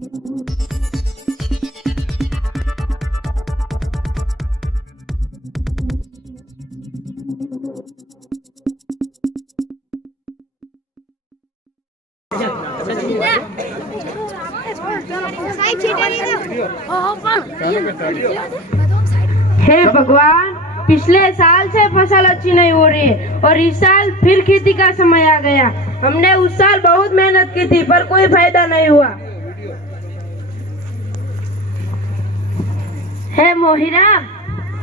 हे भगवान, पिछले साल से फसल अच्छी नहीं हो रही है और इस साल फिर खेती का समय आ गया। हमने उस साल बहुत मेहनत की थी पर कोई फायदा नहीं हुआ। हे मोहिरा,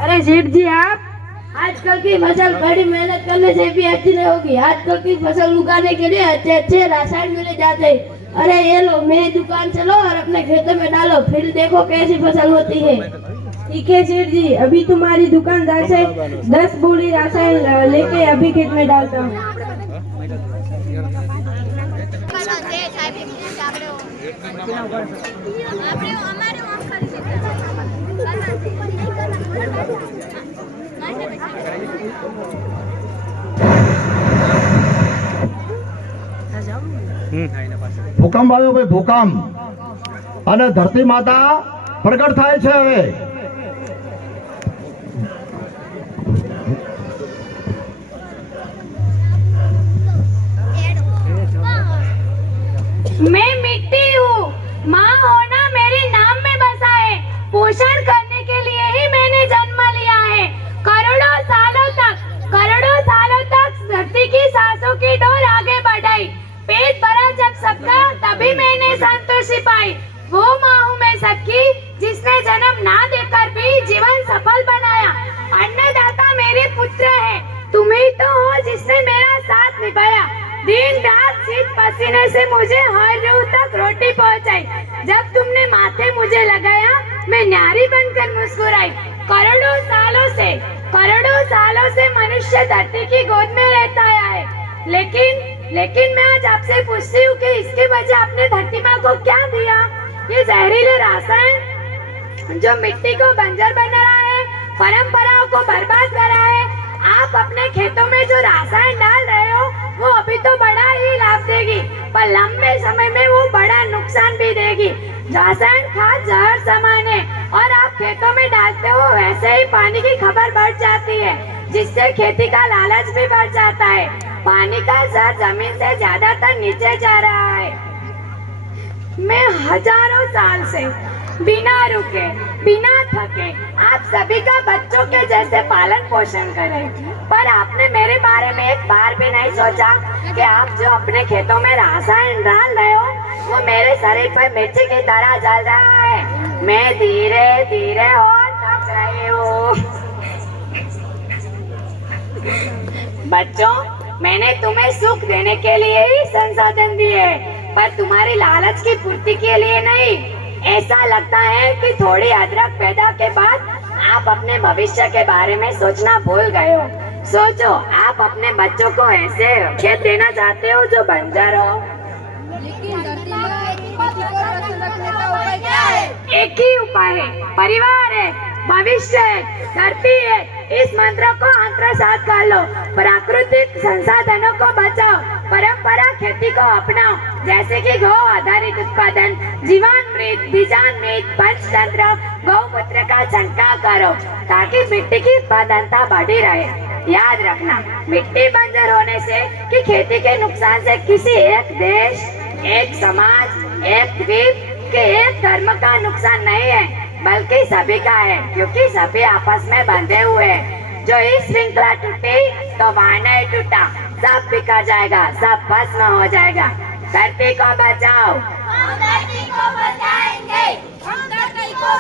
अरे सेठ जी आप, आजकल की फसल बड़ी मेहनत करने से भी अच्छी नहीं होगी। आजकल की फसल उगाने के लिए अच्छे अच्छे रासायन मिले जाते हैं। अरे ये लो, मेरी दुकान चलो और अपने खेतों में डालो, फिर देखो कैसी फसल होती है। ठीक है सेठ जी, अभी तुम्हारी दुकानदार से 10 बोरी रासायन लेके अभी खेत में डालता हूँ। ભૂકંપ આવ્યો ભાઈ, ભૂકંપ, અને ધરતી માતા પ્રગટ થાય છે હવે। मैं मिट्टी हूँ, माँ होना मेरे नाम में बसा है। पोषण करने के लिए ही मैंने जन्म लिया है। करोड़ों सालों तक धरती की सांसों की डोर आगे बढ़ाई। पेट भरा जब सबका, तभी मैंने संतोषी पाई। वो माँ हूँ मैं सबकी, जिसने जन्म ना देकर भी जीवन सफल बनाया। अन्नदाता मेरे पुत्र है, तुम ही तो हो जिसने मेरा साथ निभाया। दिन रात शीत पसीने से मुझे हर रूह तक रोटी पहुंचाई। जब तुमने माथे मुझे लगाया, मैं न्यारी बनकर मुस्कुराई। करोड़ों सालों से मनुष्य धरती की गोद में रहता आया है, लेकिन मैं आज आपसे पूछती हूँ कि इसके वजह आपने धरती माँ को क्या दिया? ये जहरीले रासायन जो मिट्टी को बंजर बना रहा है, परंपराओं को बर्बाद कर रहा है। आप अपने खेतों में जो रासायन डाल रहे हो, वो अभी तो बड़ा ही लाभ देगी, पर लंबे समय में वो बड़ा नुकसान भी देगी। रासायन खाद जहर समान है और आप खेतों में डालते हो, वैसे ही पानी की खबर बढ़ जाती है, जिससे खेती का लालच भी बढ़ जाता है। पानी का स्तर जमीन से ज्यादातर नीचे जा रहा है। मैं हजारों साल से बिना रुके, बिना थके आप सभी का बच्चों के जैसे पालन पोषण करे, पर आपने मेरे बारे में एक बार भी नहीं सोचा कि आप जो अपने खेतों में रासायन डाल रहे हो, वो मेरे शरीर पर मिर्ची की तरह जल रहा है। मैं धीरे धीरे और थक रही हूँ। बच्चों, मैंने तुम्हें सुख देने के लिए ही संसाधन दिए, पर तुम्हारी लालच की पूर्ति के लिए नहीं। ऐसा लगता है कि थोड़ी अदरक पैदा के बाद आप अपने भविष्य के बारे में सोचना भूल गए हो। सोचो, आप अपने बच्चों को ऐसे खेत देना चाहते हो जो बंजर हो। एक ही उपाय है, परिवार है, भविष्य है, धरती है। इस मंत्र को आत्मसात कर लो। प्राकृतिक संसाधनों को बचाओ, परंपरा खेती को अपनाओ, जैसे कि गौ आधारित उत्पादन, जीवामृत, बीजामृत, पंचतंत्र, गौमूत्र का छंटकाव करो, ताकि मिट्टी की उत्पादनता बढ़ी रहे। याद रखना, मिट्टी बंजर होने से कि खेती के नुकसान से किसी एक देश, एक समाज, एक द्वीप के एक धर्म का नुकसान नहीं है, बल्कि सभी का है, क्योंकि सभी आपस में बंधे हुए हैं। जो इस श्रृंखला टूटी तो वहाँ नहीं टूटा, सब बिखर जाएगा, सब भस्म हो जाएगा। धरती को बचाओ, हम धरती को बचाएंगे, हम धरती को